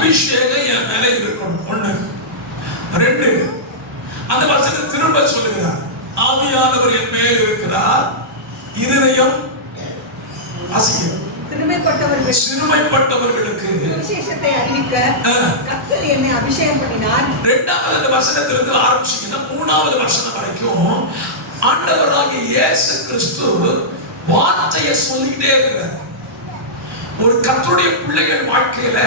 அபிஷேகம் என் மேல இருக்கணும். ஒண்ணு. ரெண்டு, அந்த வசனத்தை திரும்ப சொல்லுகிறார். ஆவியானவர் என் மேல் இருக்கிறார், இருதயம் சிறுமைப்பட்டவர்களுக்கு சுவிசேஷத்தை அறிவிக்க கர்த்தர் என்னை அபிஷேகம் பண்ணினார். இரண்டாவது அந்த வசனத்திலிருந்து ஆரம்பிச்சீங்கன்னா மூணாவது வசனம் வரைக்கும் ஆண்டவராகிய இயேசு கிறிஸ்து வார்த்தையை சொல்லிக்கிட்டே இருக்கிறார். ஒரு கர்த்தருடைய பிள்ளைகள் வாழ்க்கையில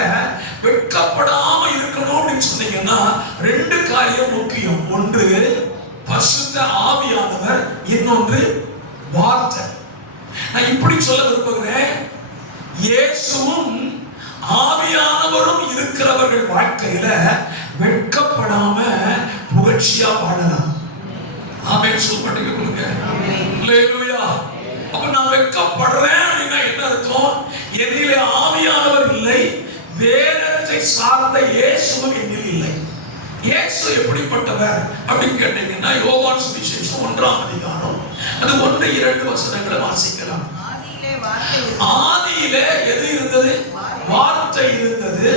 வெட்கப்படாம இருக்கணும் அப்படின்னு சொன்னீங்கன்னா ரெண்டு காரியம் முக்கியம். ஒன்று பரிசுத்த ஆவியானவர், இன்னொன்று வார்த்தை. நான் இப்படி சொல்ல விரும்புகிறேன், இயேசுவும் ஆவியானவரும் இருக்கிறவர்கள் வாழ்க்கையில வெட்கப்படாம புகழ்ச்சியா வாழலாம். ஆமென் சொல்ல மாட்டேங்க. அல்லேலூயா. அப்ப நான் வெட்கப்படுறேன் அப்படின்னா என்ன அர்த்தம்? என்னிலே ஆவியானவர் இல்லை, வேதத்தை சார்ந்த இயேசுவும் என்னில் இல்லை. இயேசு எப்படிப்பட்டவர் அப்படின்னு கேட்டீங்கன்னா யோவான் சுவிசேஷம் 1ஆம் அதிகாரம் அது 1-2 வசனங்களை வாசிக்கலாம். ஆதியிலே எது இருந்தது? வார்த்தை இருந்தது.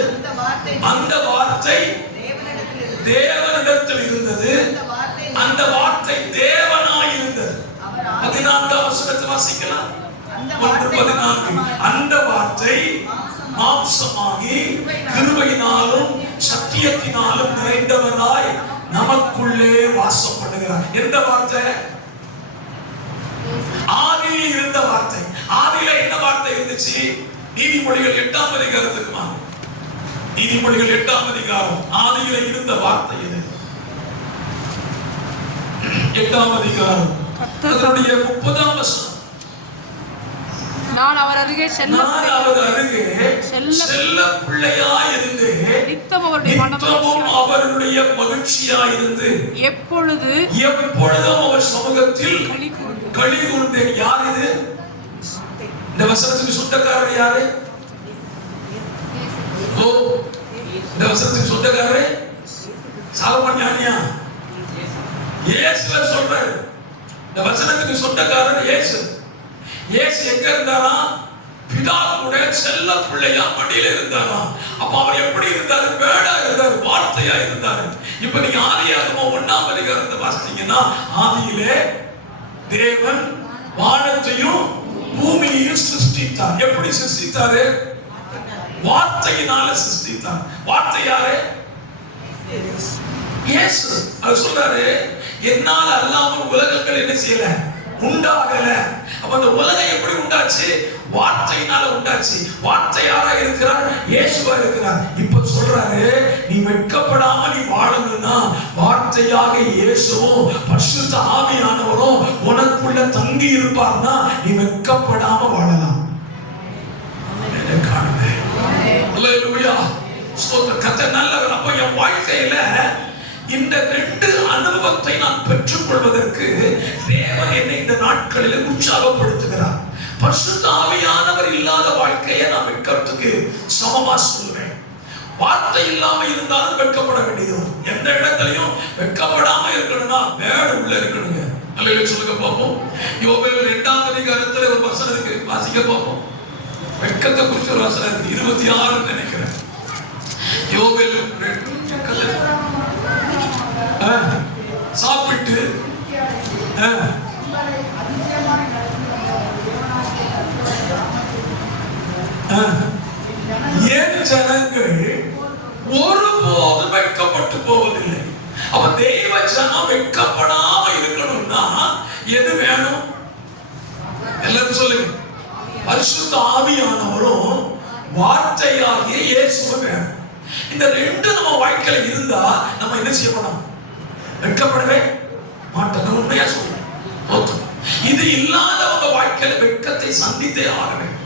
அந்த வார்த்தை தேவனிடத்தில் இருந்தது. அந்த வார்த்தை தேவனாய் இருந்தது. 14ஆம் வசனத்தை வாசிக்கலாம். 1:14 அந்த வார்த்தை மாம்சமாகி கிருபையினாலும் சத்தியத்தினாலும் நிறைந்தவராய் நமக்குள்ளே வாசம் பண்ணுகிறார். எந்த வார்த்தை? ஆதியில் இருந்த வார்த்தை. ஆதியில என்ன வார்த்தை இருந்துச்சு? நீதிமொழிகள் 8ஆம் அதிகாரத்துக்கு வாங்க. நீதிமொழிகள் 8ஆம் அதிகாரம் ஆதியில இருந்த வார்த்தை எது? 8ஆம் அதிகாரம் அதனுடைய 30ஆம் வசனம். நான் அவர் அருகே செல்ல பிள்ளையாய் இருந்து நித்தமும் அவருடைய மகிழ்ச்சியாய் இருந்து எப்பொழுதும் அவர் சமூகத்தில் களி கூர்ந்தேன். யார் இது? இந்த வசனத்துக்கு சொந்தக்காரர் யாரு? இந்த வசனத்துக்கு சொந்தக்காரரு சாலமோன் ஞானியா? இயேசுவை சொல்றாரு. இந்த வசனத்துக்கு சொந்தக்காரர் இயேசு. இயேசு எங்க இருந்தாரா? பிதா கூட செல்ல பிள்ளையா மடியில இருந்தாரா? அப்ப அவர் எப்படி இருந்தாரு? வேடா இருந்தாரு, வார்த்தையா இருந்தாரு. இப்ப நீங்க ஆதியாகமம் 1ஆம் அதிகாரத்தை வாசிச்சீங்கன்னா ஆதியிலே தேவன் வானத்தையும் பூமியையும் சிருஷ்டித்தார். எப்படி சிருஷ்டித்தாரு? வார்த்தையினால சிருஷ்டித்தார். வார்த்தை யாரு? இயேசு. அவர் சொல்றாரு, என்னால அல்லாமல் உலகங்கள் என்ன செய்யல, உண்டாகல. அப்ப அந்த உலகம் எப்படி உண்டாச்சு? வார்த்தையினால உண்டாச்சு. வார்த்தை யாரா இருக்கிறார்? இயேசுவா இருக்கிறார். இப்ப சொல்றாரு, நீ வெட்கப்படாம நீ வாழணும்னா வார்த்தையாக இயேசுவும் பரிசுத்த ஆவியானவரும் உனக்குள்ள தங்கி இருப்பார்னா நீ வெட்கப்படாம வாழலாம். அல்லேலூயா. ஸ்தோத்திரம். கர்த்தர் நல்லவர். அப்ப என் வாழ்க்கையில இந்த 2 அனுபவத்தை நான் பெற்றுக் கொள்வதற்கு தேவன் என்னை இந்த நாட்களில் உற்சாகப்படுத்துகிறார். பரிசுத்த ஆவியானவர் இல்லாத வாழ்க்கையை நான் வெட்கறதுக்கு சமமா சொல்லுவேன். வார்த்தை இல்லாம இருந்தாலும் வெட்கப்பட வேண்டியது. எந்த இடத்துலயும் வெட்கப்படாம இருக்கணும்னா வேடு உள்ள இருக்கணுங்க. அல்லேலூயா சொல்லுங்க பாப்போம். யோபேல் 2ஆம் அதிகாரத்துல ஒரு வசனம் இருக்கு, வாசிக்க பாப்போம். வெட்கத்தை குறித்து ஒரு வசனம் இருக்கு, 26 நினைக்கிறேன். யோபேல் சாப்பிட்டு ஏன் ஜனங்கள் ஒருபோதும் வெட்கப்பட்டு போவதில்லை. அப்ப தெய்வ ஜனம் வெட்கப்படாம இருக்கணும்னா எது வேணும்? எல்லாரும் சொல்லுங்க. பரிசுத்த ஆவியானவரும் வார்த்தையாகிய இயேசுவும் வேணும். இந்த 2 நம்ம வாழ்க்கையில இருந்தா நம்ம என்ன செய்யணும்? வெட்கப்படவே மாட்டோம். உண்மையா சொல்றேன். இது இல்லாதவங்க வாழ்க்கையில வெட்கத்தை சந்தித்தே ஆக வேண்டும்.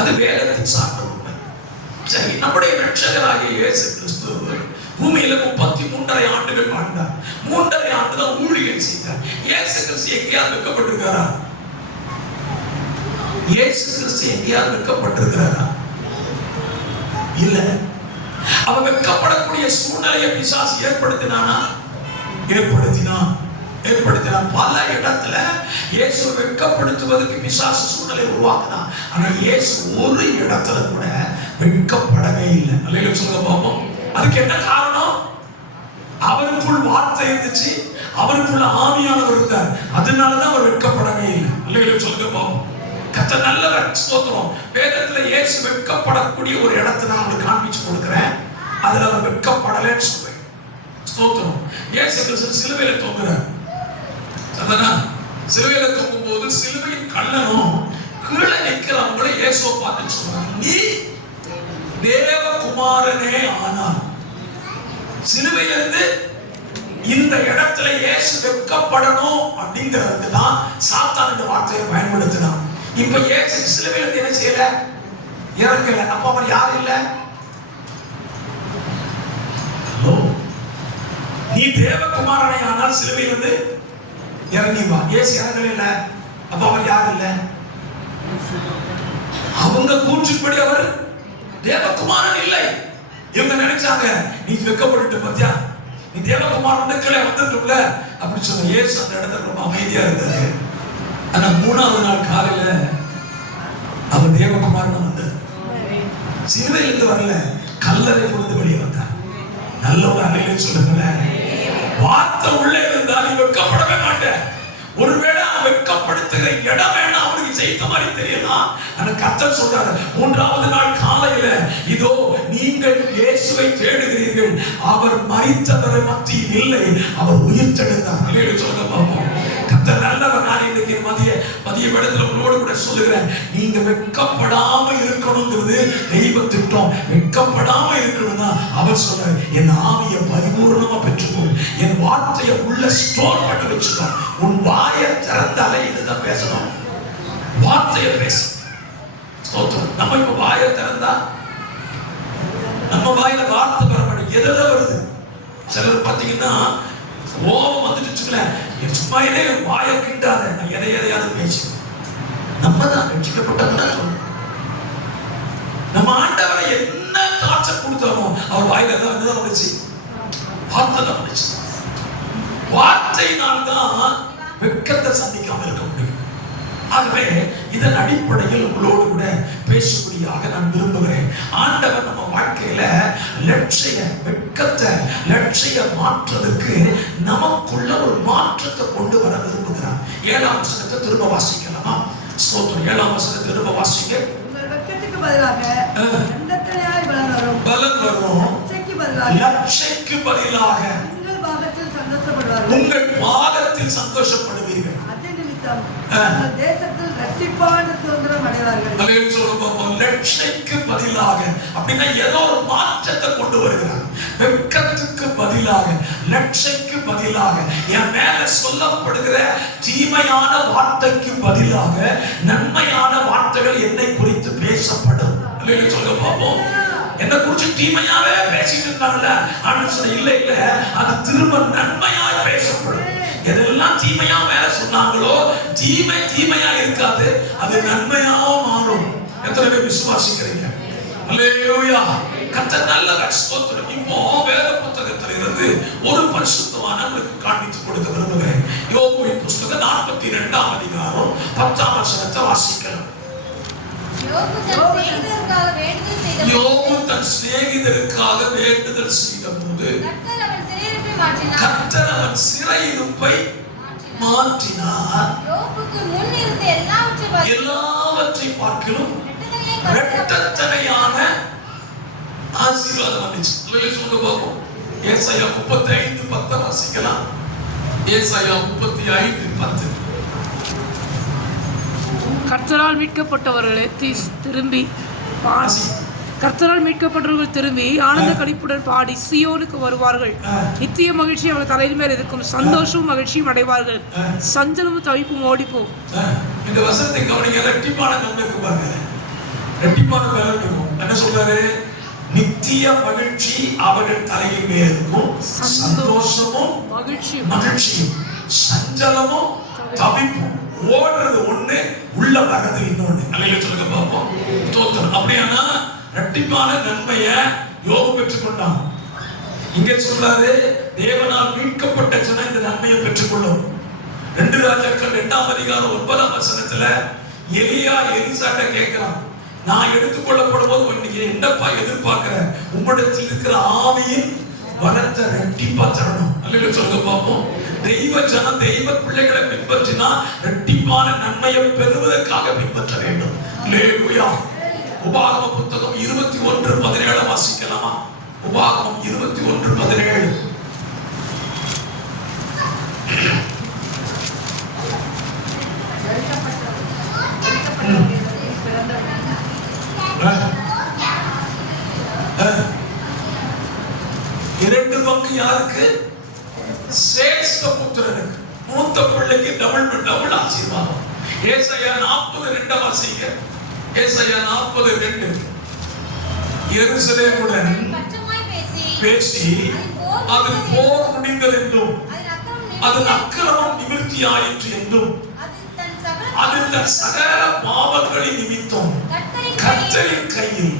அது வேதத்தை சார்ந்த உண்மை. சரி, நம்முடைய ரட்சகராகிய இயேசு கிறிஸ்து பூமியில 33.5 ஆண்டுகள் வாழ்ந்தார். 3.5 ஆண்டு தான் ஊழியம் செய்தார். இயேசு கிறிஸ்து எங்கேயாவது வெட்கப்பட்டிருக்காரா? இயேசு கிறிஸ்து எங்கேயாவது வெட்கப்பட்டிருக்கிறாரா? இல்ல. அவ வெட்கப்படக்கூடிய சூழ்நிலையை பிசாசு ஏற்படுத்தினானா? ஏற்படுத்தினான். பல இடத்துல இயேசு வெட்கப்படுத்துவதற்கு பிசாசு சூழ்நிலை உருவாக்குனான். ஆனா இயேசு ஒரு இடத்துல கூட வெட்கப்படவே இல்லை. அல்லேலூயா சொல்லுங்க பாப்போம். அதுக்கு என்ன காரணம்? அவருக்குள் வார்த்தை இருந்துச்சு, அவருக்குள்ள ஆவியானவர் இருந்தார். அதனாலதான் அவர் வெட்கப்படவே இல்லை. அல்லேலூயா சொல்லுங்க பாப்போம். கர்த்தர் நல்லவர். ஸ்தோத்திரம். வேதத்துல இயேசு வெட்கப்படக்கூடிய ஒரு இடத்தை நான் உங்களுக்கு காண்பிச்சு கொடுக்கிறேன். அதுல அவர் வெட்கப்படலைன்னு சொல்றேன். ஸ்தோத்திரம். இயேசு கிறிஸ்து சிலுவையில தொங்குறார். அதனா சிலுவையில தொங்கும் போது சிலுவையின் கல்லனும் கீழே நிற்கிறவங்களை இயேசுவை பார்த்து சொல்றாங்க, நீ தேவகுமாரனே ஆனால். சிலுவையிலிருந்து இந்த இடத்துல இயேசு வெட்கப்படணும் அப்படிங்கிறதுக்கு தான் சாத்தான் இந்த வார்த்தையை பயன்படுத்தினான். இப்ப இயேசு சிலுவையிலிருந்து என்ன செய்யல? இறங்கல. அப்ப அவர் யார் இல்ல? நீ தேவகுமாரனை ஆனால் சிலுவையிலிருந்து இறங்கி வா. இயேசு இறங்கல இல்ல. அப்ப அவர் யார் இல்ல? அவங்க கூற்றுப்படி அவர் தேவகுமாரன் இல்லை. இவங்க நினைச்சாங்க, நீ வெட்கப்பட்டு பத்தியா, நீ தேவகுமாரன் கீழே வந்துட்டுல அப்படி சொன்ன. இயேசு அந்த இடத்துல ரொம்ப அமைதியா இருந்தாரு. ஆனா 3வது நாள் காலையில அவர் தேவகுமாரன் வந்தார். சிலுவையிலிருந்து வரல, கல்லறை பொழுது வெளியே வந்தார். நல்ல ஒரு அலையில சொல்லுங்களேன். வார்த்தை உள்ளே இருந்தா நீ வெட்கப்படவே மாட்டேன். ஒருவேளை அவன் வெட்கப்படுத்துகிற இடம் வேணா அவனுக்கு ஜெயித்த மாதிரி தெரியலாம். ஆனா கர்த்தர் சொல்றாரு, 3வது நாள் காலையில இதோ நீங்கள் இயேசுவை தேடுகிறீர்கள், அவர் மரித்தவர் மத்தியில் இல்லை, அவர் உயிர்த்தெழுந்தார். அல்லேலூயா சொல்லுங்க பாப்போம். கர்த்தர் நல்லவர். நான் இன்னைக்கு மதிய வேளையில உங்களோடு கூட சொல்லுகிறேன், நீங்க வெட்கப்படாம இருக்கணுங்கிறது தெய்வ திட்டம். வெட்கப்படாம இருக்கணும்னா அவர் சொல்றாரு, என் ஆவியை பரிபூர்ணமா பெற்றுக்கோ, என் வார்த்தையை உள்ள ஸ்டோர் பண்ணி வச்சுக்கோ. உன் வாயை திறந்தாலே இதுதான் பேசணும், வார்த்தையை பேச. நம்ம இப்ப வாயை திறந்தா நம்ம வாயில வார்த்தை வரப்படும். எதுதான் வருது? சிலர் பாத்தீங்கன்னா கோபம் வந்துட்டு சும்மா இதே வாயை கிட்டாத, நான் எதையாவது பேசு. நம்ம தான் ரட்சிக்கப்பட்டவங்க சொல்றோம். நம்ம ஆண்டவரை என்ன காட்சை கொடுத்தாமோ அவர் வாயில தான் வந்துச்சு, வார்த்தை தான் வந்துச்சு. வார்த்தையினால் தான் வெட்கத்தை சந்திக்காம இருக்க முடியும். ஆகவே இதன் அடிப்படையில் உங்களோடு கூட பேசக்கூடியாக நான் விரும்புகிறேன். ஆண்டவர் நம்ம வாழ்க்கையில லட்சிய வெட்கத்தை லட்சிய மாற்றத்துக்கு நமக்குள்ள ஒரு மாற்றத்தை கொண்டு வர விரும்புகிறார். 7ஆம் வசனத்தை திரும்ப வாசிக்கலாமா? ஸ்தோத்திரம். 7ஆம் வசனத்தை திரும்ப வாசிக்க. உங்கள் வெட்கத்துக்கு பதிலாக எந்தத்தனையாய் பலன் வரும். பலன் வரும். லட்சைக்கு பதிலாக உங்கள் பாகத்தில் சந்தோஷப்படுவார்கள். உங்கள் பாகத்தில் சந்தோஷப்படுவீர்கள். தேசத்தில் இரட்டிப்பான சுதந்திரம் அடைவார்கள். அல்லேலூயா சொல்லுங்க. லட்சைக்கு பதிலாக அப்படின்னா ஏதோ ஒரு மாற்றத்தை கொண்டு வருகிறார். வெட்கத்துக்கு பதிலாக லட்சைக்கு பதிலாக என் மேல சொல்லப்படுகிற தீமையான வார்த்தைக்கு பதிலாக நன்மையான வார்த்தைகள் என்னை குறித்து பேசப்படும். அல்லேலூயா சொல்லுங்க பாப்போம். என்ன குறிச்சு தீமையாவே பேசிட்டு இருந்தாங்கல்ல, ஆண்டவர் சொன்ன இல்ல இல்ல, அது திரும்ப நன்மையாய் பேசப்படும். எதெல்லாம் தீமையா மேல சொன்னாங்களோ தீமையா இருக்காது, அது நன்மையா மாறும். எத்தனை பேர் விசுவாசிக்கிறீங்க? அல்லேலூயா. கர்த்தர் நல்லவர். ஸ்தோத்திரம். இப்போ வேத புத்தகத்தில் இருந்து ஒரு பரிசுத்தவான் உங்களுக்கு காண்பித்து கொடுக்க விரும்புகிறேன். யோபுவின் புத்தகம் 42ஆம் அதிகாரம் 10ஆம் வசனத்தை வாசிக்கலாம். யோபு தன் சிநேகிதருக்காக வேண்டுதல் செய்த போது கர்த்தர் அவன் சிறையிருப்பை மாற்றினார். எல்லாவற்றை பார்க்கிலும் இரட்டத்தனையான ஆசீர்வாதம் வந்துச்சு. சொல்லுங்க பாப்போம். ஏசாயா 35:10 வாசிக்கலாம். ஏசாயா 35:10. கர்த்தரால் மீட்கப்பட்டவர்களே திரும்பி கர்த்தரால் மீட்கப்பட்டவர்கள் திரும்பி ஆனந்த களிப்புடன் பாடி சியோனுக்கு வருவார்கள். நித்திய மகிழ்ச்சி அவர்கள் தலையின் மேல் இருக்கும். சந்தோஷமும் மகிழ்ச்சியும் அடைவார்கள். சஞ்சலமும் தவிப்பும் ஓடிப்போம். இந்த வசனத்தை கவனிங்க. இரட்டிப்பான நன்மை இருக்கு பாருங்க. இரட்டிப்பான பலன் இருக்கும். என்ன சொல்றாரு? நித்திய மகிழ்ச்சி அவர்கள் தலையின் மேல் இருக்கும். சந்தோஷமும் மகிழ்ச்சியும் சஞ்சலமும் தவிப்பும். ஓடுறது ஒண்ணு, உள்ள வர்றது இன்னொன்னு. அல்லேலூயா சொல்லுங்க பாப்போம். ஸ்தோத்திரம். அப்படியானா இரட்டிப்பான நன்மையை யோபு பெற்றுக்கொண்டான். இங்கே சொல்றாரு, தேவனால் மீட்கப்பட்ட ஜனம் இந்த நன்மையை பெற்றுக்கொள்ளும். 2 ராஜாக்கள் 2ஆம் அதிகாரம் 9ஆம் வசனத்துல எலியா எலிசாட்ட கேட்கிறான், நான் எடுத்துக்கொள்ளப்படும் போது நீங்க என்னப்பா எதிர்பார்க்கிற? உம்மிடத்தில் இருக்கிற ஆவியின் வரத்தை ரெட்டிப்பா தரணும். அல்லேலூயா சொல்லுங்க பாப்போம். தெய்வ ஜனம் தெய்வ பிள்ளைகளை பின்பற்றினா ரெட்டிப்பான நன்மையை பெறுவதற்காக பின்பற்ற வேண்டும். அல்லேலூயா. உபாகம புத்தகம் 21:17 வாசிக்கலாமா? உபாகமம் 21:17. இரண்டு பங்கு யாருக்கு? சேஷ்ட புத்திரனுக்கு, மூத்த பிள்ளைக்கு டபுள் ஆசீர்வாதம். ஏசாயா 40:2 வாசிங்க. ஏசாயா 40:2. எருசலேமுடன் பேசி அது போர் முடிந்தது என்றும் அதன் அக்கிரமம் நிவர்த்தி ஆயிற்று என்றும் அது தன் சகல பாவங்களின் நிமித்தம் கர்த்தரின் கையில்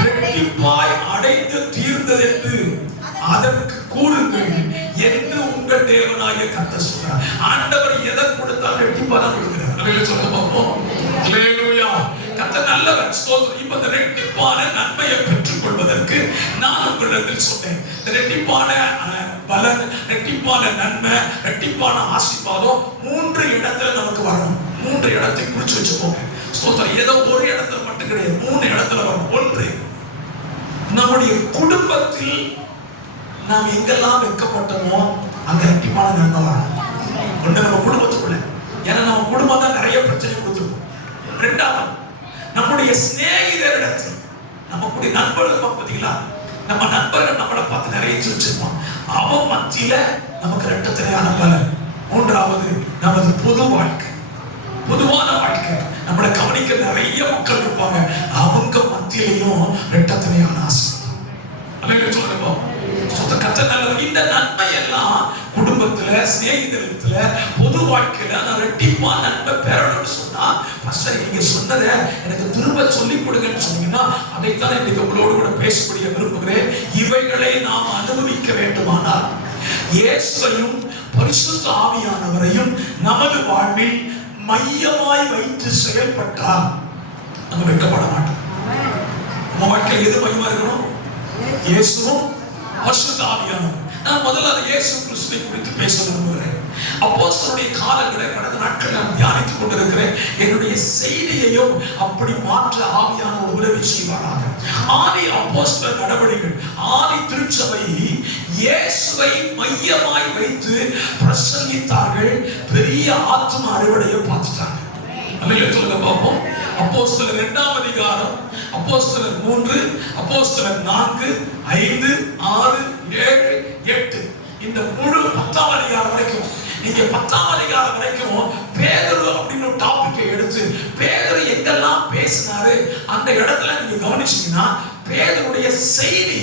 இரட்டிப்பாய் அடைந்து தீர்ந்தது என்று அதற்கு கூறுங்கள் என்று உங்கள் தேவனாகிய கர்த்தர் சொல்றார். ஆண்டவர் எதை கொடுத்தாலும் இரட்டிப்பா தான் கொடுக்கிறார். அல்லேலூயா சொல்லுங்க பாப்போம். அல்லேலூயா. கர்த்தர் நல்லவர். ஸ்தோத்திரம். இப்ப இந்த இரட்டிப்பான நன்மையை பெற்றுக் கொள்வதற்கு நான் உங்களிடத்தில் சொன்னேன். இரட்டிப்பான பலன், இரட்டிப்பான நன்மை, இரட்டிப்பான ஆசீர்வாதம் 3 இடத்துல நமக்கு வரணும். 3 இடத்தை குறிச்சு வச்சுக்கோங்க. ஸ்தோத்திரம். ஏதோ ஒரு இடத்துல மட்டும் கிடையாது, 3 இடத்துல வரணும். ஒன்று, நம்முடைய குடும்பத்தில் நாம் எங்கெல்லாம் வெட்கப்பட்டோமோ அங்க இரட்டிப்பான நன்மை வரணும். ஒன்று நம்ம குடும்பத்துக்குள்ள, ஏன்னா நம்ம குடும்பம் தான் நிறைய பிரச்சனை கொடுத்துருக்கோம். 2வது, நம்முடைய சிநேகிதரிடத்தில், நம்மளுடைய நண்பர்கள் பார்த்தீங்களா, நம்ம நண்பர்கள் நம்மளை பார்த்து நிறைய சிரிச்சிருப்பான், அவன் மத்தியில நமக்கு இரட்டத்தனையான பலன். 3வது, நமது பொது வாழ்க்கை, பொதுவான வாழ்க்கை, நம்மளை கவனிக்க நிறைய மக்கள் இருப்பாங்க, அவங்க மத்தியிலையும் இரட்டத்தனையான ஆசீர்வாதம். அல்லேலூயா சொல்லுங்க. இந்த நன்மை எல்லாம் குடும்பத்துல, சிநேகிதத்துல, பொது வாழ்க்கையில நான் ரெட்டிப்பா நன்மை பெறணும்னு சொன்னா, பாஸ்டர் நீங்க சொன்னதை எனக்கு திரும்ப சொல்லிக் கொடுங்கன்னு சொன்னீங்கன்னா, அதைத்தான் இன்னைக்கு உங்களோடு கூட பேசக்கூடிய விரும்புகிறேன். இவைகளை நாம் அனுபவிக்க வேண்டுமானால் இயேசுவையும் பரிசுத்த ஆவியானவரையும் நமது வாழ்வில் மையமாய் வைத்து செயல்பட்டால் நம்ம வெட்கப்பட மாட்டோம். நம்ம வாழ்க்கையில் எது மையமா இருக்கணும்? இயேசுவும் பரிசுத்த ஆவியானவர். நான் முதல்ல இயேசு கிறிஸ்துவை குறித்து பேச விரும்புகிறேன். அப்போஸ்தலருடைய காலங்களை கடந்த நாட்கள் நான் தியானித்துக் கொண்டிருக்கிறேன். என்னுடைய செய்தியையும் அப்படி மாற்ற ஆவியானவர் உதவி செய்வாராக. ஆதி அப்போஸ்தலர் நடவடிக்கைகள், ஆதி திருச்சபை இயேசுவை மையமாய் வைத்து பிரசங்கித்தார்கள். பெரிய ஆத்தும அறுவடையை பார்த்துட்டாங்க. அல்லேலூயா சொல்லுங்க பாப்போம். அப்போஸ்தலர் 2ஆம் அதிகாரம், அப்போஸ்தலர் 3, அப்போஸ்தலர் 4, 5, 6, 7, 8 இந்த முழு 10ஆம் அதிகாரம் வரைக்கும், நீங்க 10ஆம் அதிகாரம் வரைக்கும் பேதுரு அப்படின்னு ஒரு டாபிக்கை எடுத்து பேதுரு எங்கெல்லாம் பேசினாரு அந்த இடத்துல நீங்க கவனிச்சீங்கன்னா பேதுருடைய செய்தி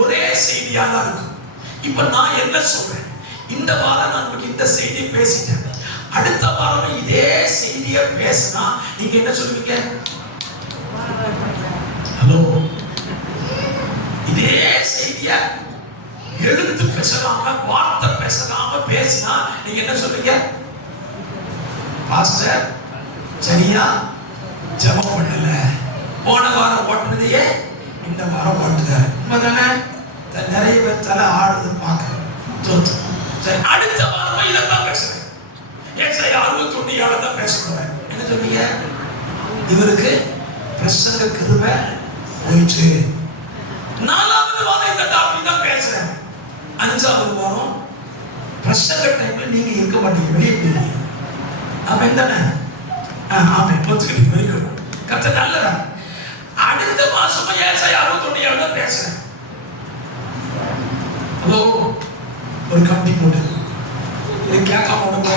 ஒரே செய்தியா தான் இருக்கும். இப்ப நான் என்ன சொல்றேன், இந்த வாரம் நான் இந்த செய்தியை பேசிட்டேன், அடுத்த வாரம் இதே செய்தியை பேசினா நீங்க என்ன சொல்லுவீங்க? ஹலோ, இதே செய்திய எழுத்து பேசலாம வார்த்தை பேசலாம பேசினா நீங்க என்ன சொல்லுவீங்க? பாஸ்டர் சரியா ஜெபம் பண்ணல, போன வாரம் ஓட்டுனதையே இந்த வாரம் ஓட்டுத. உண்மைதானே? நிறைய பேர் தலை ஆடுது பார்க்க. சரி, அடுத்த வாரம் இதான் பேசுறேன். ஏசாயா 61 தான் பேசுறேன். என்ன சொல்றீங்க? இவருக்கு பிரசங்க கிருபை போயிடுச்சு. 4வது வாரம் இந்த டாபிக் தான் பேசுறேன். 5வது வாரம் பிரசங்க டைம்ல நீங்க இருக்க மாட்டீங்க, வெளியே போயிருக்கீங்க. ஆமென் தானே? ஆமென். ஒத்துக்கிட்டு வெரி குட். கர்த்தர் நல்லவர். அடுத்த மாசமா ஏசாயா 61 தான் பேசுறேன். ஹலோ, ஒரு கம்பி போட்டு இதை கேட்காம உடம்பு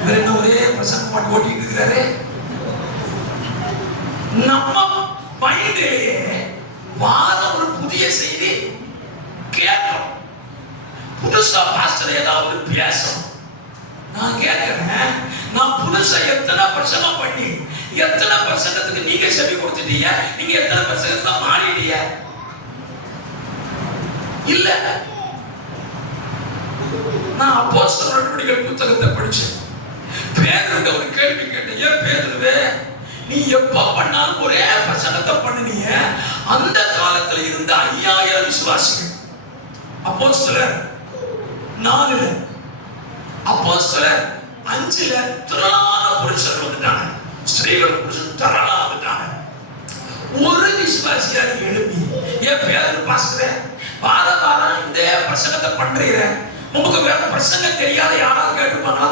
இவர் என்ன ஒரே பிரசங்க பாட்டு ஓட்டிட்டு இருக்கிறாரு. நம்ம மைண்டிலேயே வாரம் ஒரு புதிய செய்தி கேட்கிறோம். புதுசா பாஸ்டர் ஏதாவது பேசணும். நான் கேட்கிறேன், நான் புதுசா எத்தனை பிரசங்கம் பண்ணி எத்தனை பிரசங்கத்துக்கு நீங்க செவி கொடுத்துட்டீங்க? நீங்க எத்தனை பிரசங்கத்தை மாறிட்டீங்க? இல்ல, நான் அப்போஸ்தலர் நடவடிக்கைகள் புத்தகத்தை படிச்சேன். பேதுருட்ட ஒரு கேள்வி கேட்டேன். ஏன் பேதுருவே நீ எப்ப பண்ணாலும் ஒரே பிரசங்கத்தை பண்ணினீங்க. அந்த காலத்துல இருந்த 5000 விசுவாசிகள் அப்போஸ்தலர் 4ல, அப்போஸ்தலர் 5ல திரளான புருஷர்கள் வந்துட்டாங்க, ஸ்திரீகள் புருஷன் திரளான வந்துட்டாங்க. ஒரு விசுவாசியாரி எழுப்பி என் பேரு பாஸ்டர் வாரம் இந்த பிரசங்கத்தை பண்றீங்க, உங்களுக்கு வேற பிரசங்கம் தெரியாத யாராவது கேட்டுப்பாங்களா?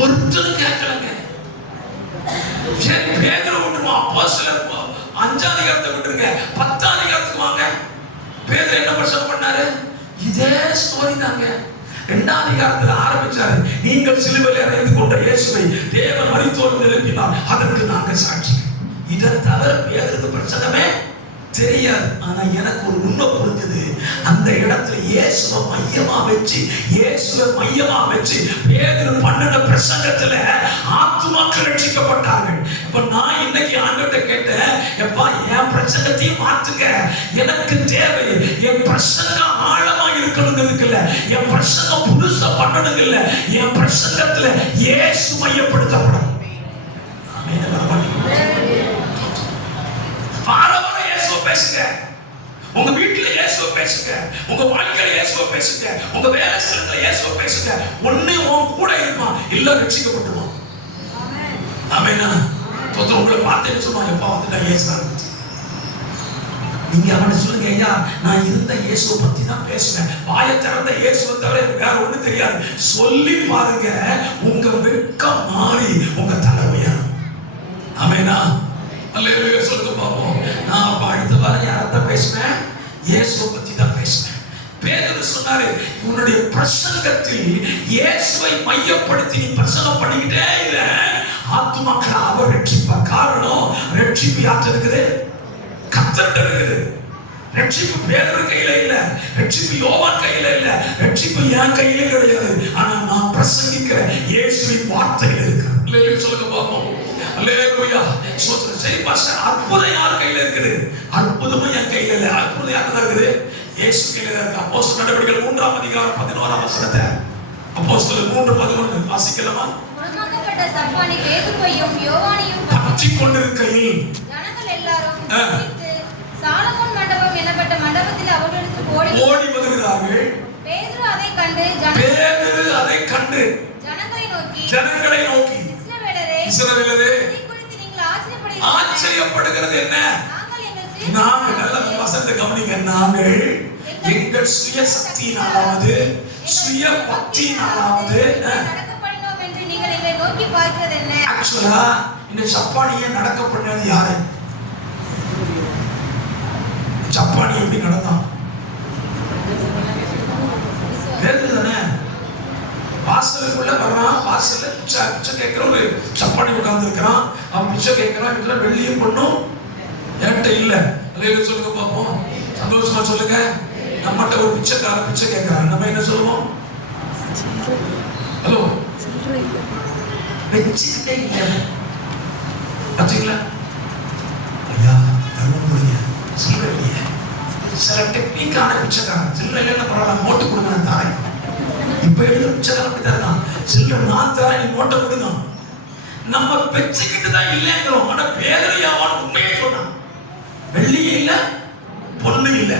ஒருத்தரும் கேட்கலங்க. சரி பேதுரு விட்டுருமா, அப்போஸ்தலர் 5ஆம் அதிகாரத்தை விட்டுருங்க, 10ஆம் அதிகாரத்துக்கு வாங்க. பேதுரு என்ன பிரசங்கம் பண்ணாரு? இதே ஸ்டோரி தாங்க. 2ஆம் அதிகாரத்துல ஆரம்பிச்சாரு, நீங்கள் சிலுவையில் அறைந்து கொண்ட இயேசுவை தேவன் மரித்தோர் எழுப்பினார், அதற்கு நாங்கள் சாட்சி. இதை தவிர பேதுருக்கு பிரசங்கமே தெரியாது. ஆனா எனக்கு ஒரு உண்மை புரிஞ்சது, அந்த இடத்துல இயேசுவை மையமா வச்சு பேதுரு பண்ணின பிரசங்கத்துல ஆத்துமாக்கள் ரட்சிக்கப்பட்டார்கள். இப்ப நான் இன்னைக்கு ஆண்டவர்கிட்ட கேட்டேன், எப்பா என் பிரசங்கத்தையும் மாத்துங்க, எனக்கு தேவை என் பிரசங்கம் ஆழமா இருக்கணுங்கிறதுக்கு இல்ல, என் பிரசங்கம் புதுசா பண்ணணுங்க இல்ல, என் பிரசங்கத்துல இயேசு மையப்படுத்தப்படும். பேசுங்க, உங்க வீட்டுல இயேசுவை பேசுங்க, உங்க வாழ்க்கையில இயேசுவை பேசுங்க, உங்க வேலை ஸ்தலத்துல இயேசுவை பேசுங்க. ஒண்ணு உன் கூட இருப்பான், இல்ல ரட்சிக்கப்பட்டுவான். ஆமென். தோத்திரம். உங்களை பார்த்தேன்னு சொல்லுவான், எப்பா வந்துட்டா இயேசுதான். நீங்க அவனை சொல்லுங்க, ஐயா நான் இருந்த இயேசுவை பத்தி தான் பேசுவேன், வாயை திறந்த இயேசுவை தவிர வேற ஒண்ணு தெரியாது. சொல்லி பாருங்க, உங்க வெட்கம் மாறி உங்க தலைமையா. ஆமெனா. அல்லேலூயா சொல்லுங்க பாப்போம். நான் அப்ப அடுத்த வாரம் யாரத்தான் பேசுவேன்? இயேசுவை பத்தி தான் பேசுவேன். பேதுரு சொன்னாரு, உன்னுடைய பிரசங்கத்தில் இயேசுவை மையப்படுத்தி நீ பிரசங்கம் பண்ணிக்கிட்டே இரு, ஆத்துமாக்களை அவர் ரட்சிப்பார். காரணம், ரட்சிப்பு யார்கிட்ட இருக்குது? கர்த்தர்கிட்ட இருக்குது. ரட்சிப்பு பேதுரு கையில இல்ல, ரட்சிப்பு யோவான் கையில இல்ல, ரட்சிப்பு என் கையில கிடையாது. ஆனா நான் பிரசங்கிக்கிற இயேசுவின் வார்த்தையில இருக்கு. அல்லேலூயா சொல்லுங்க பாப்போம். அல்லேலூயா. சரி பாஸ்டர், அற்புதம் யார் கையில இருக்குது? அற்புதமும் என் கையில இல்ல, அற்புதம் யாருக்கு இருக்குது? இயேசு கையில இருக்கு. அப்போஸ்தலர் நடவடிக்கைகள் 3ஆம் அதிகாரம் 11ஆம் வசனத்தை அப்போஸ்தலர் 3:11 வாசிக்கலாமா? உருமாக்கப்பட்ட சப்பானி பேதுருவையும் யோவானையும் பற்றிக் கொண்டிருக்கையில் ஜனங்கள் எல்லாரும் சாலமோன் மண்டபம் எனப்பட்ட மண்டபத்தில் அவர்களுக்கு ஓடி வருகிறார்கள். பேதுரு அதை கண்டு ஜனங்களை நோக்கி இஸ்ரவேலரே, ஆச்சரியப்படுகிறது என்ன? நாங்கள் நல்ல வசனத்தை கவனிங்க, நாங்கள் எங்கள் சுய சக்தியினாலாவது சுய பக்தியினாலாவது நடக்கப்படினோம் என்று நீங்கள் எங்களை நோக்கி பார்க்கிறது என்ன? ஆக்சுவலா இந்த சப்பானியை நடக்க பண்ணது யாரு? சப்பானி எப்படி நடந்தான்? பேதுரு தானே. வாசலுக்குள்ள வர்றான், வாசல்ல பிச்சை கேட்கிற ஒரு சப்பானி உட்கார்ந்து இருக்கிறான். அவன் பிச்சை கேட்கிறான், இதுல வெள்ளியும் பொண்ணும் என்கிட்ட இல்ல. அல்லேலூயா சொல்லுங்க பாப்போம். சந்தோஷமா சொல்லுங்க. நம்மகிட்ட ஒரு பிச்சைக்கார பிச்சை கேட்கிறான், நம்ம என்ன சொல்லுவோம்? ஹலோ, வச்சுக்கிட்டே இல்ல பாத்தீங்களா? ஐயா தர்மம் கொடுங்க, சில்லறை இல்லையே. சில டெக்னிக்கான பிச்சைக்காரன், சில்லறை இல்லைன்னு பரவாயில்ல, நோட்டு கொடுங்க நான் தரேன். இப்ப எழுத பிச்சைக்காரன் அப்படி தரலாம், சில்லறை நான் தரேன், நீ நோட்டை கொடுங்க. நம்ம பெச்சுக்கிட்டு தான் இல்லைங்கிறோம். ஆனா பேதுருவான உண்மையை சொன்னான், வெள்ளியே இல்ல பொண்ணு இல்ல.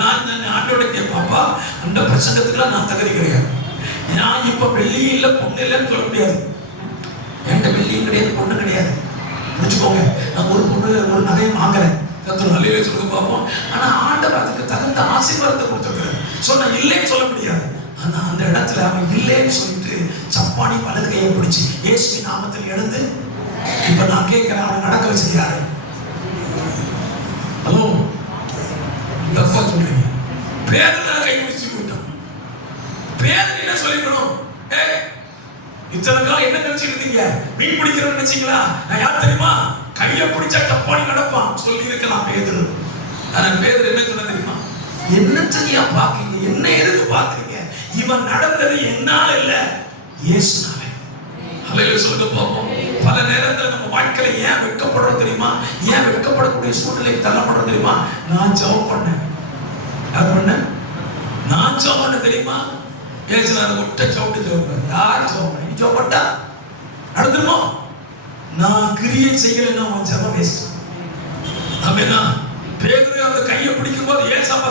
நான் ஆண்டோட கேட்பாப்பா, அந்த பிரசங்கத்துக்குலாம் நான் தகுதி கிடையாது. நான் இப்ப வெள்ளியே இல்ல பொண்ணு இல்லைன்னு சொல்ல முடியாது. என்கிட்ட வெள்ளியும் கிடையாது பொண்ணு கிடையாது, முடிச்சுக்கோங்க. நான் ஒரு பொண்ணு ஒரு நகையை வாங்குறேன், நல்ல சொல்லுங்க பார்ப்போம். ஆனா ஆண்டவர் அதுக்கு தகுந்த ஆசீர்வாதத்தை கொடுத்துருக்காரு. சொன்ன இல்லைன்னு சொல்ல முடியாது. ஆனா அந்த இடத்துல அவன் இல்லைன்னு சொல்லிட்டு சப்பானி வலது கையை பிடிச்சி இயேசுவின் நாமத்தில் எழுந்து, இப்ப நான் கேட்கிறேன், அவனை நடக்க வச்சது யாரு? ஹலோ, தப்பா சொல்றீங்க. பேதுரு கை பிடிச்சு விட்டான். பேதுரு என்ன சொல்லிக்கணும்? இத்தனை காலம் என்ன நினைச்சிட்டு இருந்தீங்க? மீன் பிடிக்கிறோம் நினைச்சீங்களா? நான் யார் தெரியுமா? கையை பிடிச்சா தப்பானி நடப்பான் சொல்லி இருக்கலாம் பேதுரு. ஆனா பேதுரு என்ன சொன்ன தெரியுமா? என்ன சரியா பாக்குறீங்க, என்ன எதுக்கு பாக்குறீங்க? இவன் நடந்தது என்னால இல்ல, இயேசுனால. அல்லேலூயா சொல்லுங்க பாப்போம். பல நேரத்துல நம்ம வாழ்க்கையில ஏன் வெட்கப்படுறோம் தெரியுமா? ஏன் வெட்கப்படக்கூடிய சூழ்நிலைக்கு தள்ளப்படுறோம் தெரியுமா? நான் ஜெபம் பண்ணேன். யார் பண்ண? நான் ஜெபம் பண்ண தெரியுமா? பேசுறாரு ஒட்ட சவுண்டு ஜெபம். யார் ஜெபம் பண்ண? நீ ஜெபம் பண்ணா நடந்துருமோ? நான் கிரியை செய்யலைன்னா அவன் ஜெபம் வேஸ்ட். ஆமெனா. பேதுரு அந்த கையை பிடிக்கும் போது ஏசாப்பா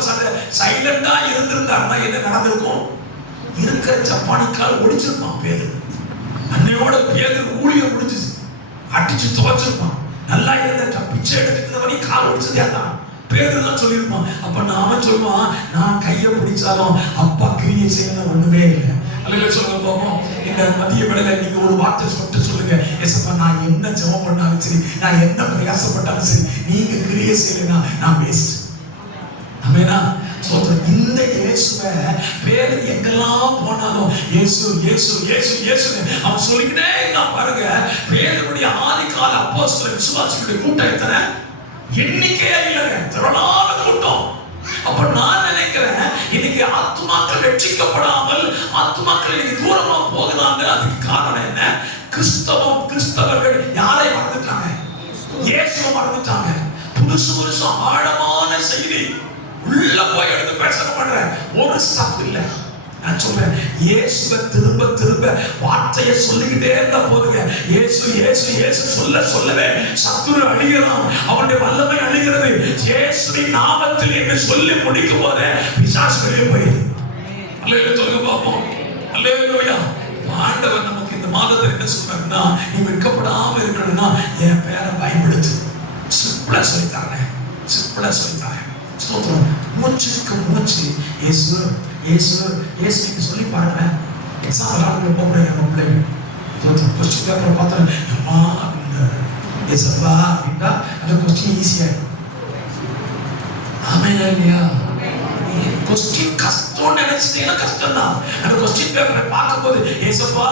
சைலண்டா இருந்திருந்தாருன்னா என்ன நடந்திருக்கும்? இருக்கிற ஜப்பானிக்கால் ஒடிச்சிருப்பான் பேதுரு. அன்னையோட பேதுரு ஊழியம் முடிஞ்சிச்சு, அடிச்சு துவச்சிருப்பான். நல்லா இருந்த பிச்சை எடுத்துக்கிறவனே கால் ஒடிச்சதே தான் பேதுரு தான் சொல்லியிருப்பான். அப்ப நாம சொல்லுவான், நான் கையை பிடிச்சாலும் அப்பா கிரியை செய்யணும் ஒண்ணுமே இல்லை. அல்ல சொல்லுங்க போவோம். இந்த மதிய வேளையில நீங்க ஒரு வார்த்தை சொல்லுங்க, ஏசப்பா நான் என்ன ஜெபம் பண்ணாலும் சரி, நான் என்ன பிரயாசப்பட்டாலும் சரி, நீங்க கிரியை செய்யலைன்னா நான் வேஸ்ட். ஆமெனா. இந்த இயேசுவை பேரு எங்கெல்லாம் போனாலும் இயேசு இயேசு இயேசு இயேசு அவன் சொல்லிக்கிட்டே நான் பாருங்க. பேருடைய ஆதிகால அப்போஸ்தலர் விசுவாசிகளுடைய கூட்டம் எத்தனை? எண்ணிக்கையே இல்லைங்க, திரளான கூட்டம். அப்ப நான் நினைக்கிறேன், இன்னைக்கு ஆத்துமாக்கள் ரட்சிக்கப்படாமல் ஆத்துமாக்கள் இன்னைக்கு தூரமா போகுதாங்க. அதுக்கு காரணம் என்ன? கிறிஸ்தவர்கள் யாரை மறந்துட்டாங்க? இயேசுவை மறந்துட்டாங்க. புதுசு ஆழமான செய்தி உள்ள போய் எடுத்து பேச பண்றேன். ஒரு ஸ்டாப் இல்ல. நான் சொல்றேன், இயேசுவை திரும்ப திரும்ப வார்த்தையை சொல்லிக்கிட்டே இருந்தா போதுங்க. இயேசு இயேசு இயேசு சொல்லவே சத்துரு அழிகிறான், அவனுடைய வல்லமை அழிகிறது. இயேசுவின் நாமத்தில் என்று சொல்லி முடிக்கும் போது பிசாசு வெளியே போயிடுது. அல்லேலூயா சொல்லுங்க பாப்போம். அல்லேலூயா. ஆண்டவர் நமக்கு இந்த மாதத்தில் என்ன சொல்றாருன்னா, நீ வெட்கப்படாம இருக்கணும்னா என் பேரை பயன்படுத்து. சிம்பிளா சொல்லித்தாங்க, சிம்பிளா சொல்லித்தாங்க. ஸ்தோத்திரம். மூச்சுக்கு மூச்சு இயேசு இயேசு இயேசு நீங்க சொல்லி பாருங்க. எக்ஸாம் விளையாடுற போகிறேன் நம்ம பிள்ளைங்க. ஸ்தோத்திரம். கொஸ்டின் பேப்பரை பார்த்தேன், அம்மா ஏசப்பா அப்படின்னா அந்த கொஸ்டின் ஈஸியா இருக்கும். ஆமென் இல்லையா? கொஸ்டின் கஷ்டம்னு நினைச்சிட்டீங்கன்னா கஷ்டம் தான். அந்த கொஸ்டின் பேப்பரை பார்க்கும்போது ஏசப்பா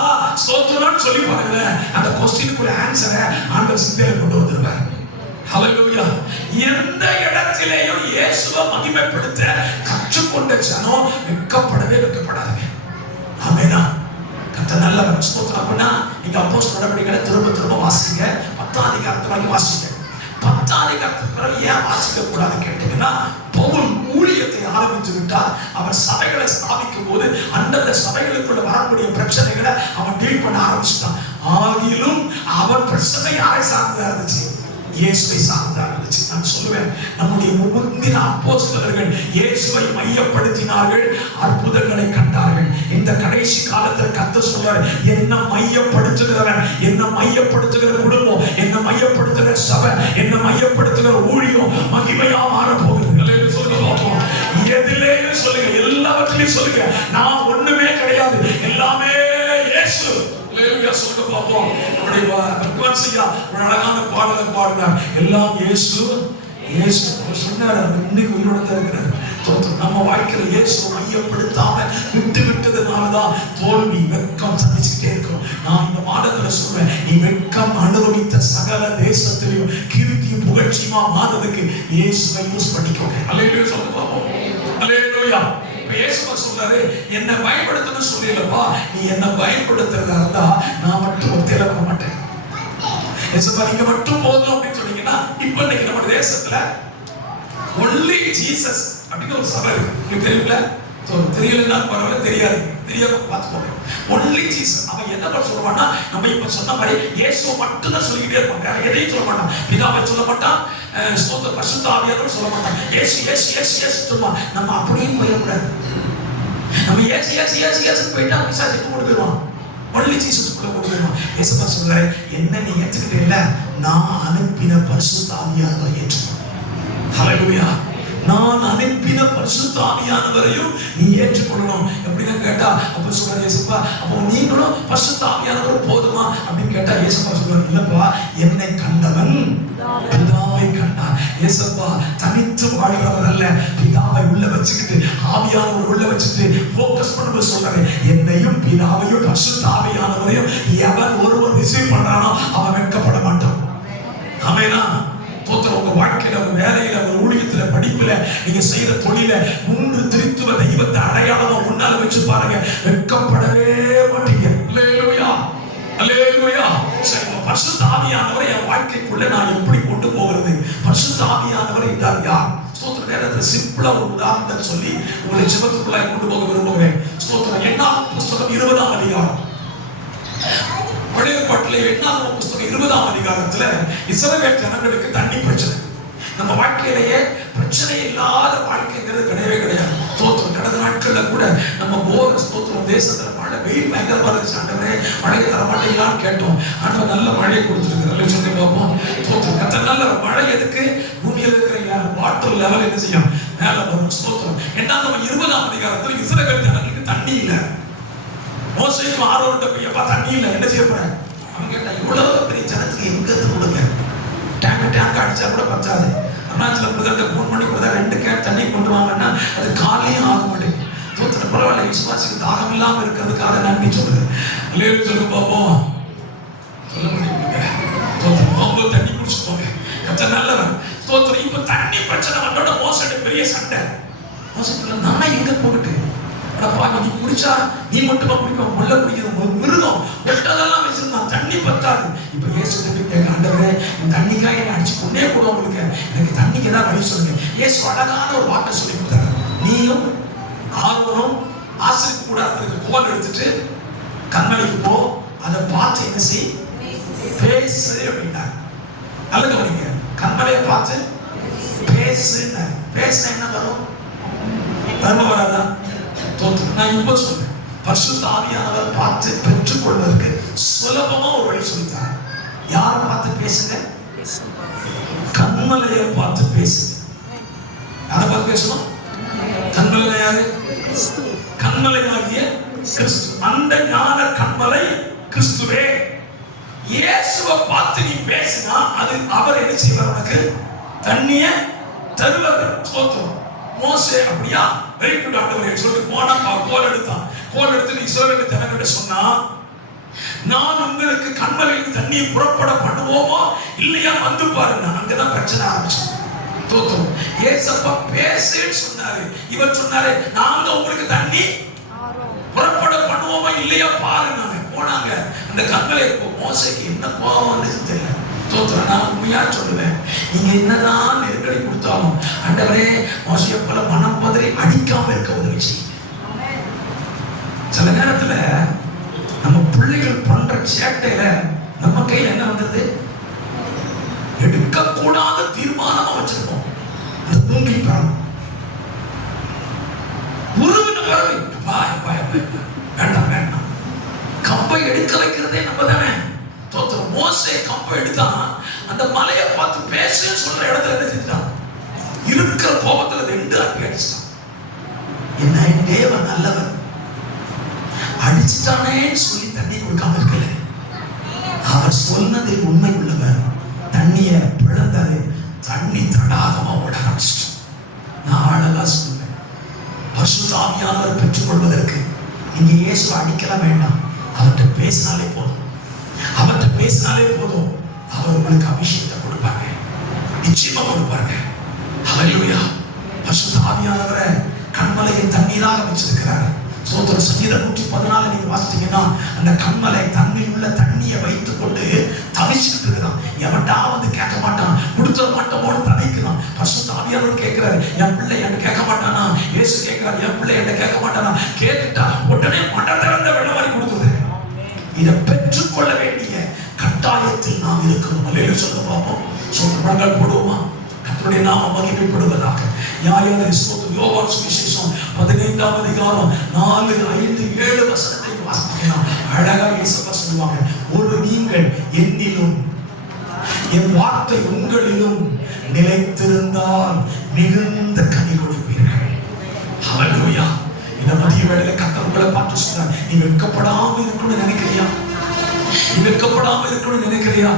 ஸ்தோத்திரம்னு சொல்லி பாருங்களேன், அந்த கொஸ்டினுக்குள்ள ஆன்சரை ஆண்டவர் சிந்தையில கொண்டு வந்துருவார். ஹல்லேலூயா. எந்த இடத்திலேயும் இயேசுவை மகிமைப்படுத்த கற்றுக்கொண்ட ஜனம் வெட்கப்படாதீங்க. ஆமெனா. கர்த்தர் நல்லவர். ஸ்தோத்திரம். அப்படின்னா நீங்க அப்போஸ்தலர் நடவடிக்கைகளை திரும்ப வாசிங்க. 10ஆம் அதிகாரத்தை வரைக்கும் வாசிங்க. 10ஆம் அதிகாரத்துக்கு பிறகு ஏன் வாசிக்க கூடாதுன்னு கேட்டீங்கன்னா, பவுல் ஊழியத்தை ஆரம்பித்து விட்டார். அவர் சபைகளை ஸ்தாபிக்கும் போது அந்தந்த சபைகளுக்குள்ள வரக்கூடிய பிரச்சனைகளை அவன் டீல் பண்ண ஆரம்பிச்சுட்டான். ஆகிலும் அவன் பிரச்சனை யாரை சார்ந்ததா இருந்துச்சு? இயேசுவை சார்ந்ததா இருந்துச்சு. நான் சொல்லுவேன், நம்முடைய முந்தின அப்போஸ்தலர்கள் இயேசுவை மையப்படுத்தினார்கள், அற்புதங்களை கண்டார்கள். இந்த கடைசி காலத்தில் கர்த்தர் சொல்றார், என்ன மையப்படுத்துகிறவன், என்ன மையப்படுத்துகிற குடும்பம், என்ன மையப்படுத்துகிற சபை, என்ன மையப்படுத்துகிற ஊழியம் மகிமையா மாற போகுது. சொல்லுங்க, எதிலேயும் சொல்லுங்க, எல்லாவற்றிலையும் சொல்லுங்க, நான் ஒண்ணுமே கிடையாது, எல்லாமே இயேசு. சொல்லுங்க பாப்போம். நம்முடைய பகவான்சியா ஒரு அழகான பாடலை பாடினார். எல்லாம் இயேசு இயேசு சொன்னார். இன்னைக்கு உயிரோட தான் இருக்கிறார். நம்ம வாழ்க்கையில இயேசுவை மையப்படுத்தாம விட்டதுனாலதான் தோல்வி வெட்கம் சந்திச்சுட்டே இருக்கும். நான் இந்த மாதத்துல சொல்றேன், நீ வெட்கம் அனுபவித்த சகல தேசத்திலையும் கீர்த்தியும் புகழ்ச்சியுமா மாறதுக்கு இயேசுவை யூஸ் பண்ணிக்கோங்க. அல்லேலூயா சொல்லுங்க பாப்போம். அல்லேலூயா. இயேசுவா சொல்றாரு, என்னை பயன்படுத்தணும்னு சொல்லலப்பா, நீ என்னை பயன்படுத்துறதா இருந்தா நான் மட்டும் ஒத்தையில வர மாட்டேன். இயேசுவா நீங்க மட்டும் போதும் அப்படின்னு சொன்னீங்கன்னா, இப்ப இன்னைக்கு நம்ம தேசத்துல ஒன்லி ஜீசஸ் அப்படின்னு ஒரு சபை இருக்கு. உங்களுக்கு தெரியுங்களா? தெரியலன்னா பரவாயில்ல, தெரியாது, தெரியாம பார்த்துக்கோங்க. Only Jesus. அவன் என்ன சொல்லுவான்னா, நம்ம இப்ப சொன்ன மாதிரி இயேசுவை மட்டும் தான் சொல்லிக்கிட்டே இருப்பாங்க, வேற எதையும் சொல்ல மாட்டான். பிதாவை சொல்ல மாட்டான், ஸ்தோத்திர பரிசுத்த ஆவியானவரை சொல்ல மாட்டான். இயேசு இயேசு இயேசு இயேசு சொல்லுவான். நம்ம அப்படியும் போயிடக்கூடாது. நம்ம இயேசு இயேசு இயேசு இயேசு போயிட்டா பிசாசு கொண்டு போயிடுவான். ஒன்லி ஜீசஸ் கொண்டு போயிடுவான். இயேசுவா சொல்றாரு, என்ன நீ ஏற்றுக்கிட்டே இல்ல, நான் அனுப்பின பரிசுத்த ஆவியானவரை ஏற்றுக்கோ. ஹல்லேலூயா. நான் அனுப்பின பரிசுத்த ஆவியானவரையும் நீ ஏற்றுக்கொள்ளணும். எப்படின்னு கேட்டா அப்ப சொல்றாரு இயேசுப்பா, அப்போ நீங்களும் பரிசுத்த ஆவியானவர் போதுமா அப்படின்னு கேட்டா இயேசுப்பா சொல்றாரு, இல்லப்பா, என்னை கண்டவன் பிதாவை கண்டான். இயேசுப்பா தனித்து வாழ்கிறவர் அல்ல, பிதாவை உள்ள வச்சுக்கிட்டு ஆவியானவர் உள்ள வச்சுட்டு போக்கஸ் பண்ணும்போது சொல்றாரு, என்னையும் பிதாவையும் பரிசுத்த ஆவியானவரையும் எவன் ஒருவர் ரிசீவ் பண்றானோ அவன் வெட்கப்பட மாட்டான். ஆமெனா. உங்க வாழ்க்கையில, உங்க வேலையில, உங்க ஊழியத்துல, படிப்புல, நீங்க செய்யற தொழில 3 திரித்துவ தெய்வத்தை அடையாளமா முன்னால வச்சு பாருங்க, வெட்கப்படவே மாட்டீங்க. அல்லேலூயா. அல்லேலூயா. சரி, பரிசுத்த ஆவியானவரை என் வாழ்க்கைக்குள்ள நான் எப்படி கொண்டு போகிறது? பரிசுத்த ஆவியானவர் என்றால் யார்? ஸ்தோத்திர நேரத்தில் சிம்பிளா ஒரு உதாரணத்தை சொல்லி உங்களை ஜெபத்துக்குள்ளாய் கொண்டு போக விரும்புகிறேன். ஸ்தோத்திரம். 8ஆம் புஸ்தகம் 20ஆம் அதிகாரம் பழைய ஏற்பாட்டிலே 8ஆம் புஸ்தகம் 20ஆம் அதிகாரத்துல இஸ்ரவேல் ஜனங்களுக்கு தண்ணி பிரச்சனை. நம்ம வாழ்க்கையிலேயே பிரச்சனை இல்லாத வாழ்க்கைங்கிறது கிடையவே கிடையாது. ஸ்தோத்திரம். கடந்த நாட்கள்ல கூட நம்ம போர் ஸ்தோத்திரம் தேசத்துல மழை வெயில் பயங்கரமா இருந்துச்சு. ஆண்டவரே மழையை தர மாட்டீங்களான்னு கேட்டோம். ஆண்டவர் நல்ல மழையை கொடுத்துருக்காரு. சொல்லி பார்ப்போம். ஸ்தோத்திரம். கத்த நல்ல மழை எதுக்கு? பூமியில் இருக்கிற வாட்டர் லெவல் என்ன செய்யும்? மேல வரும். ஸ்தோத்திரம். 20ஆம் அதிகாரத்தில் இஸ்ரவேல் ஜனங்களுக்கு தண்ணி இல்லை. மோசேக்கும் ஆரோன்ட்ட போய் தண்ணி இல்லை, என்ன செய்ய போற? அவன் கேட்டா இவ்வளவு பெரிய ஜனத்துக்கு எங்க கொடுங்க, டேங்க் அடிச்சா கூட பத்தாது. அருணாச்சல பிரதேச 3 மணிக்கு கூட 2 கேன் தண்ணி கொண்டு வாங்கன்னா அது காலையும் ஆக மாட்டேங்குது. தோத்திர பரவாயில்ல, விசுவாசிக்கு தாகம் இல்லாம இருக்கிறதுக்காக நன்றி சொல்லுது. இல்லைன்னு சொல்லு பார்ப்போம். சொல்ல முடியுங்க. தோத்திரம் அவங்க தண்ணி குடிச்சுக்கோங்க. கத்த நல்லவன். தோத்திரம். இப்ப தண்ணி பிரச்சனை வந்தோட மோசடி பெரிய சண்டை. மோசத்துல நான் எங்க போகட்டு நீ குடிச்சா நீ மட்டுமா குடிப்ப? முள்ள குடிக்கிற மிருகம் வெட்டதெல்லாம் வச்சிருந்தான், தண்ணி பத்தாது. இப்ப இயேசு கேட்க, ஆண்டவரே தண்ணிக்காக என்ன அடிச்சு கொண்டே கூட உங்களுக்கு எனக்கு தண்ணிக்கு ஏதாவது வழி சொல்லுங்க. இயேசு அழகான ஒரு வார்த்தை சொல்லி கொடுத்தாரு. நீயும் ஆர்வனும் ஆசிரியர் கூடாரத்துக்கு கோல் எடுத்துட்டு கண்மலைக்கு போ, அதை பார்த்து என்ன செய், பேசு அப்படின்னா. நல்ல கவனிங்க, கண்மலையை பார்த்து பேசுன்னு. பேசுனா என்ன வரும்? தர்மம் வராதா? நான் இப்ப சொல்றேன், பரிசுத்த ஆவியானவர் பார்த்து பெற்றுக் கொள்வதற்கு சுலபமா ஒரு வழி சொல்லித்தார். யாரை பார்த்து பேசுங்க? கண்மலையை பார்த்து பேசுங்க. யாரை பார்த்து பேசணும்? கண்மலை யாரு? கண்மலையாகிய கிறிஸ்து. அந்த ஞான கண்மலை கிறிஸ்துவே. இயேசுவை பார்த்து நீ பேசினா அது அவர் என்ன செய்வார்? உனக்கு தண்ணிய தருவார். ஸ்தோத்திரம். மோசே அப்படியா வெரி குட் ஆண்டவரே சொல்லிட்டு போனா கோல் எடுத்தான். கோல் எடுத்து இஸ்ரவேல் ஜனங்கிட்ட சொன்னா, நான் உங்களுக்கு கண்மலையில் தண்ணியை புறப்பட பண்ணுவோமோ இல்லையா வந்து பாருங்க. அங்கதான் பிரச்சனை ஆரம்பிச்சு. தோத்தோம். ஏசப்பா பேசுன்னு சொன்னாரு. இவர் சொன்னாரு, நாங்க உங்களுக்கு தண்ணி புறப்பட பண்ணுவோமா இல்லையா பாருங்க. போனாங்க. அந்த கண்மலை மோசைக்கு என்ன கோபம் வந்து தெரியல. தோத்திரம். நான் உண்மையா சொல்லுவேன், நீங்க என்னதான் நெருக்கடி கொடுத்தாலும் ஆண்டவரே மோசையை போல மனம் பதறி அடிக்காம இருக்க உதவி செய்யுங்க. சில நேரத்துல நம்ம பிள்ளைகள் பண்ற சேட்டையில நம்ம கையில என்ன வந்தது? எடுக்க கூடாத தீர்மானமா வச்சிருக்கோம். அந்த பூமி பறவை உருவின பறவை வேண்டாம் வேண்டாம், கம்பை எடுக்க வைக்கிறதே நம்ம தானே. தோத்திரம். மோசே கம்பை எடுத்தான். அந்த மலையை பார்த்து பேசுன்னு சொல்ற இடத்துல என்ன செஞ்சான்? இருக்கிற கோபத்துல 2 அடி அடிச்சிட்டான். என்ன தேவன் நல்லவர், அடிச்சுட்டானே சொல்லி தண்ணி கொடுக்காம இருக்கல. அவர் சொன்னதில் உண்மை உள்ளவர். தண்ணிய பிளந்தாரு. தண்ணி தடாகமா ஓட ஆரம்பிச்சிட்டு. நான் அழகா சொல்லுவேன், பரிசுத்த ஆவியானவர் பெற்றுக் கொள்வதற்கு நீங்க இயேசு அடிக்கலாம் வேண்டாம், அவர்கிட்ட பேசினாலே போதும். அவர்கிட்ட பேசினாலே போதும். அவர் உங்களுக்கு அபிஷேகத்தை கொடுப்பாங்க, நிச்சயமா கொடுப்பாங்க. ஹல்லேலூயா. பரிசுத்த ஆவியானவரை கண்மலையை தண்ணீராக வச்சிருக்கிறார். சோதர சங்கீதம் 114 நீங்க வாசிச்சீங்கன்னா, அந்த கண்மலை தண்ணி உள்ள தண்ணியை வைத்துக் கொண்டு தவிச்சுட்டு இருக்கிறான். எவன்டா வந்து கேட்க மாட்டான், கொடுத்துட மாட்டோமோன்னு தவிக்கிறான். பரிசுத்த ஆவியானவர் கேட்கிறாரு, என் பிள்ளை என்ன கேட்க மாட்டானா? இயேசு கேட்கிறார், என் பிள்ளை என்ன கேட்க மாட்டானா? கேட்டுட்டா உடனே மண்டை திறந்த வெள்ளம் மாதிரி கொடுக்குறது. இதை பெற்றுக்கொள்ள வேண்டிய கட்டாயத்தில் நாம் இருக்கணும். அல்லேலூயா சொல்ல பார்ப்போம். சோதரங்கள் போடுவோமா? கர்த்தருடைய நாமம் மகிமைப்படுவதாக. யார் ஸ்தோத்திரம். யோவான் சுவிசேஷம் 15ஆம் அதிகாரம் 4, 5, 7 வசனத்தை வாசிக்கலாம். அழகா இயேசுவா சொல்லுவாங்க, ஒரு நீங்கள் என்னிலும் என் வார்த்தை உங்களிலும் நிலைத்திருந்தால் மிகுந்த கனி கொடுப்பீர்கள். ஹல்லேலூயா. இந்த மதிய வேளையில கர்த்தர் உங்களை பார்த்து சொல்றார், நீ வெட்கப்படாம இருக்கணும்னு நினைக்கிறியா? நீ வெட்கப்படாம இருக்கணும்னு நினைக்கிறியா?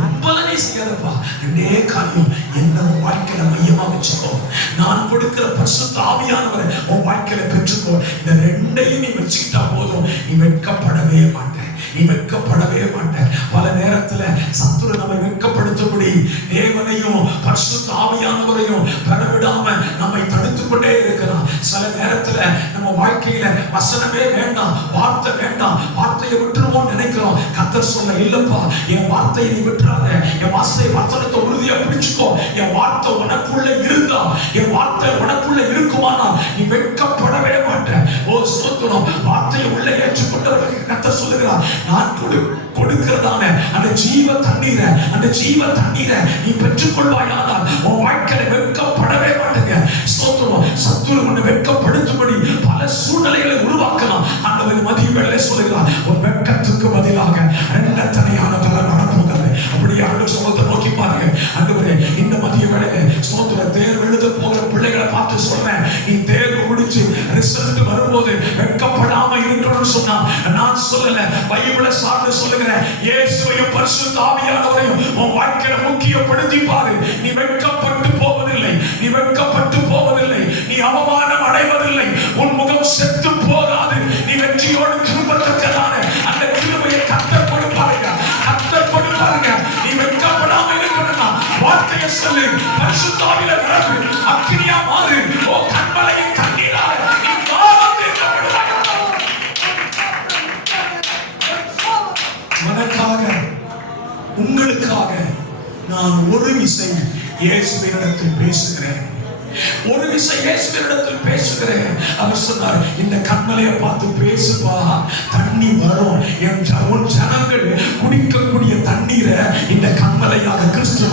ரொம்பலாம் நீ செய்யாதப்பா. 2 காரியம் என்ன வாழ்க்கையில மையமா வச்சுக்கோ. நான் கொடுக்கிற பரிசுத்த ஆவியானவரை உன் வாழ்க்கையில பெற்றுக்கோ. இந்த 2ஐயும் நீ வச்சுக்கிட்டா போதும். நீ வெட்கப்படவே மாட்டே, நீ வெட்கப்படவே மாட்டே. பல நேரத்துல சத்துரு நம்மை வெட்கப்படுத்தபடி தேவனையும் பரிசுத்த ஆவியானவரையும் பெறவிடாம நம்மை தடுத்து கொண்டே இருக்கிறான். சில நேரத்துல நம்ம வாழ்க்கையில வசனமே வேண்டாம், வார்த்தை வேண்டாம், வார்த்தையை விட்டுருவோம் நினைக்கிறோம். கர்த்தர் சொல்ல, இல்லப்பா, என் வார்த்தையை நீ விட்டுறாத. என் வசனத்தை உறுதியா பிடிச்சுக்கோ. என் வார்த்தை உனக்குள்ள இருந்தா, என் வார்த்தை உனக்குள்ள இருக்குமானா நீ வெட்கப்படவே மாட்டேன். ஓ ஸ்தோத்திரம். வார்த்தையை உள்ள ஏற்றுக்கொண்டவர்களுக்கு கர்த்தர் சொல்லுகிறார், நான் கொடுக்கிறதான அந்த ஜீவ தண்ணீரை நீ பெற்றுக்கொள்வாயானால் உன் வாழ்க்கையில வெட்கப்படவே மாட்டேங்க. ஸ்தோத்திரம். சத்துரு உன்னை வெட்கப்படுத்தும்படி பல சூழ்நிலைகளை உருவாக்கலாம். ஆண்டவர் மதிய வேளையிலே சொல்லுகிறார், உன் வெட்கத்துக்கு பதிலாக இரண்டத்தனையான பலன் வரப்போகிறது. அப்படியே ஆண்டவர் சமூகத்தை நோக்கி பாருங்க. ஆண்டவரே, இந்த மதிய வேளையிலே ஸ்தோத்திரம், தேர்வு எழுத போகிற பிள்ளைகளை பார்த்து சொல்றேன், நீ தேர்வு முடிச்சு ரிசல்ட் வரும்போது வெட்கப்படாம இருக்கணும்னு சொன்னா நான் சொல்லல, பைபிளை சார்ந்து சொல்லுகிறேன். இயேசுவையும் பரிசுத்த ஆவியானவரையும் உன் வாழ்க்கையில முக்கியப்படுத்தி பாரு. நீ வெட்கப்பட்டு போவதில்லை, நீ அவமானம் அடைவதில்லை, உன் முகம் செத்து போகாது. நீ வெற்றியோடு திரும்பத்தக்கதான அந்த கிருபையை கர்த்தர் கொடுப்பாருங்க. நீ வெட்கப்படாம இருக்கணும்னா வார்த்தையை சொல்லு, பரிசுத்த ஆவியில நிரம்பு, அக்கினியா மாறு. ஓ கண்மலையின் கண்ணீரால நீ பாவம் தீர்க்கப்படுவாய். உனக்காக, உங்களுக்காக நான் ஒரு விசை இயேசுவினிடத்தில் பேசுகிறேன். அவர் சொன்னார், இந்த கண்மலையை பார்த்து பேசுவா, தண்ணி வரும். என் ஜனங்கள் குடிக்கக்கூடிய தண்ணீரை இந்த கண்மலையாக கிறிஸ்து